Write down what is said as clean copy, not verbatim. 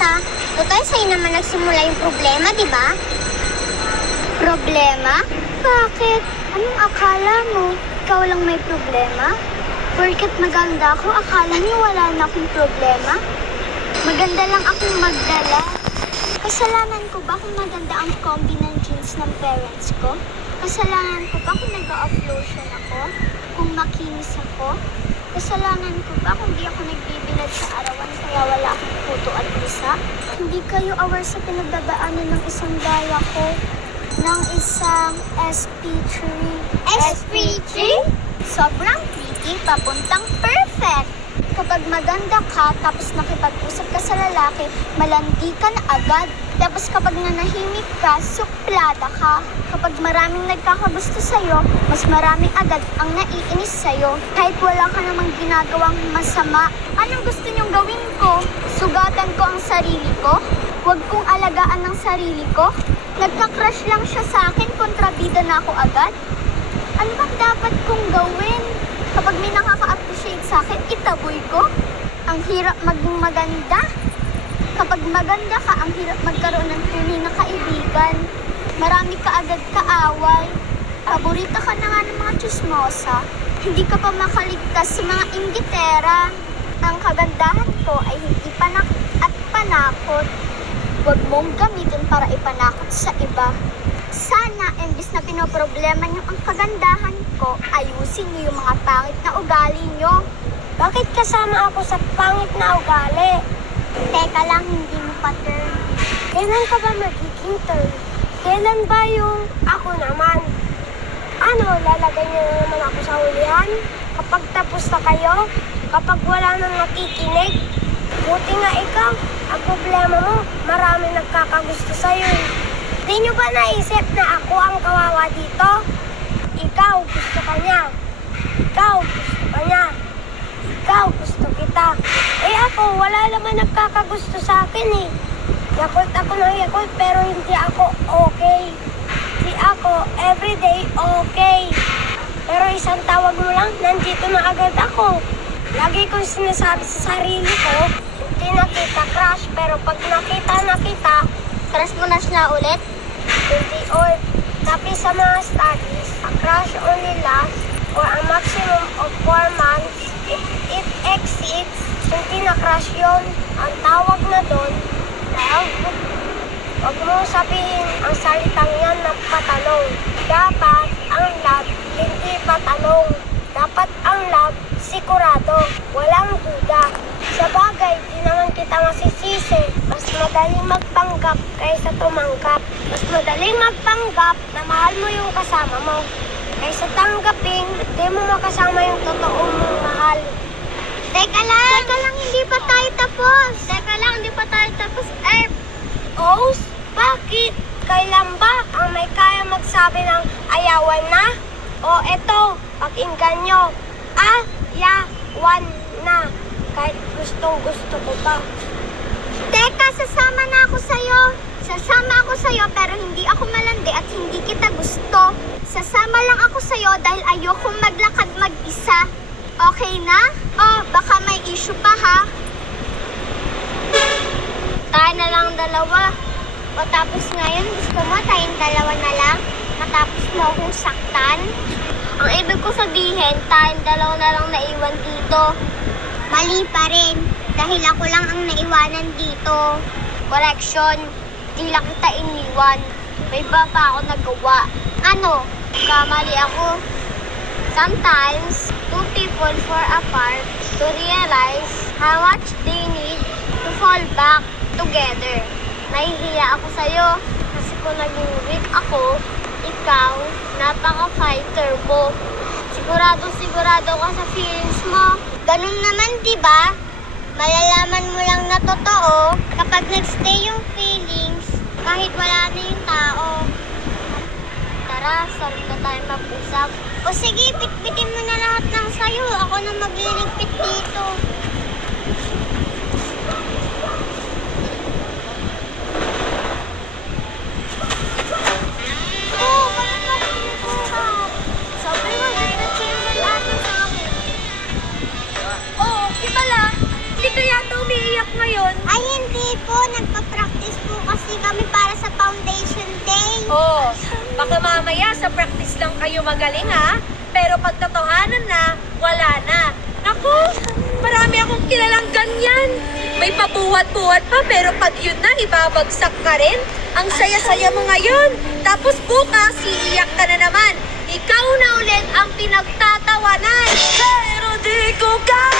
chismosa. Total, sa'yo naman nagsimula yung problema, di ba? Problema? Bakit? Anong akala mo? Ikaw lang may problema? Porket maganda ako, akala niyo wala na akong problema? Maganda lang akong magdala. Kasalanan ko ba kung maganda ang combi ng jeans ng parents ko? Kasalanan ko ba kung nag-off lotion ako? Kung makinis ako? Kasalanan ko ba kung di ako nagbibilad sa arawan kaya wala akong puto at isa? Hindi kayo aware sa pinagdadaanan ng isang daya ko? Ng isang SP3. SP3? Sobrang pretty, papuntang perfect. Kapag maganda ka, tapos nakipag-usap ka sa lalaki, malandi ka na agad. Tapos kapag nanahimik ka, suplada ka. Kapag maraming nagkakagusto sa'yo, mas maraming agad ang naiinis sa'yo. Kahit wala ka namang ginagawang masama. Anong gusto niyong gawin ko? Sugatan ko ang sarili ko? Huwag kong alagaan ang sarili ko? Nagka-crush lang siya sa akin, kontrabida na ako agad? Ano bang dapat kong gawin? Kapag may nakaka-appreciate sa akin, itaboy ko? Ang hirap maging maganda. Kapag maganda ka, ang hirap magkaroon ng tunay na kaibigan. Marami ka agad kaaway. Paborito ka na nga ng mga chismosa. Hindi ka pa makaligtas sa mga inggitera. Ang kagandahan ko ay hindi panakit at panakot. Huwag mong gamitin para ipanakot sa iba. Sana, imbis na pinoproblema niyo ang kagandahan ko, ayusin niyo yung mga pangit na ugali niyo. Bakit kasama ako sa pangit na ugali? Teka lang, hindi mo pa turn. Kailan ka ba magiging turn? Kailan ba yung ako naman? Ano, lalagay niyo na naman ako sa hulihan? Kapag tapos na kayo? Kapag wala nang nakikinig? Buti nga ikaw, ang problema mo, marami nagkakagusto sa'yo. Di nyo ba naisip na ako ang kawawa dito? Ikaw, gusto ka niya. Ikaw, gusto ka niya. Ikaw, gusto kita. Eh ako, wala naman nagkakagusto sa akin eh. Yakult ako ng yakult pero hindi ako okay. Di ako everyday okay. Pero isang tawag mo lang, nandito na agad ako. Lagi kong sinasabi sa sarili ko, hindi nakita crush, pero pag nakita, Crush mo na siya ulit? hindi or tapi sa mga studies, a crush only lasts for a maximum of 4 months. If it exceeds, hindi na crush yun. Ang tawag na doon, love. Huwag mo sabihin ang salitang yan ng patanong. Dapat ang love, hindi patanong. Dapat ang love, sigurado, walang duda. Sa bagay, di naman kita masisisi. Mas madaling magpanggap kaysa tumanggap. Mas madaling magpanggap na mahal mo yung kasama mo. Kaysa tanggapin, di mo makasama yung totoong mong mahal. Teka lang, hindi pa tayo tapos. Teka lang, hindi pa tayo tapos. Os, bakit? Kailan ba ang may kaya magsabi ng ayawan na? O eto, pakinggan nyo. Ayawan na. Kahit gustong gusto ko pa. Teka, sasama na ako sa'yo. Sasama ako sa'yo pero hindi ako malandi at hindi kita gusto. Sasama lang ako sa'yo dahil ayokong maglakad mag-isa. Okay na? O, baka may issue pa ha? Tayo na lang dalawa. O tapos ngayon, gusto mo tayong dalawa na lang? Matapos mo akong saktan? Ang ibig ko sabihin, tayong dalawa na lang naiwan dito. Mali pa rin. Dahil ako lang ang naiwanan dito. Correction, di lang kita iniwan. May iba pa ako nagawa. Ano? Kamali ako. Sometimes, two people fall apart to realize how much they need to fall back together. Nahihiya ako sa'yo kasi kung naging weak ako, ikaw, napaka-fighter mo. Sigurado ka sa feelings mo. Ganun naman, di ba? Malalaman mo lang na totoo kapag nagstay yung feelings kahit wala na yung tao. Tara, sorry na tayo mag-usap. O sige, pitpitin mo na lahat ng sayo. Ako na magliligpit dito. Di ba yata umiiyak ngayon? Ay, hindi po, nagpa-practice po kasi kami para sa foundation day. Oh, baka mamaya sa practice lang kayo magaling ha, pero pag totohanan na, wala na. Naku, marami akong kilalang ganyan. May pabuhat-buhat pa, pero pag yun na, ibabagsak ka rin. Ang saya-saya mo ngayon. Tapos bukas, iiyak ka na naman. Ikaw na ulit ang pinagtatawanan. Pero di ko kaya.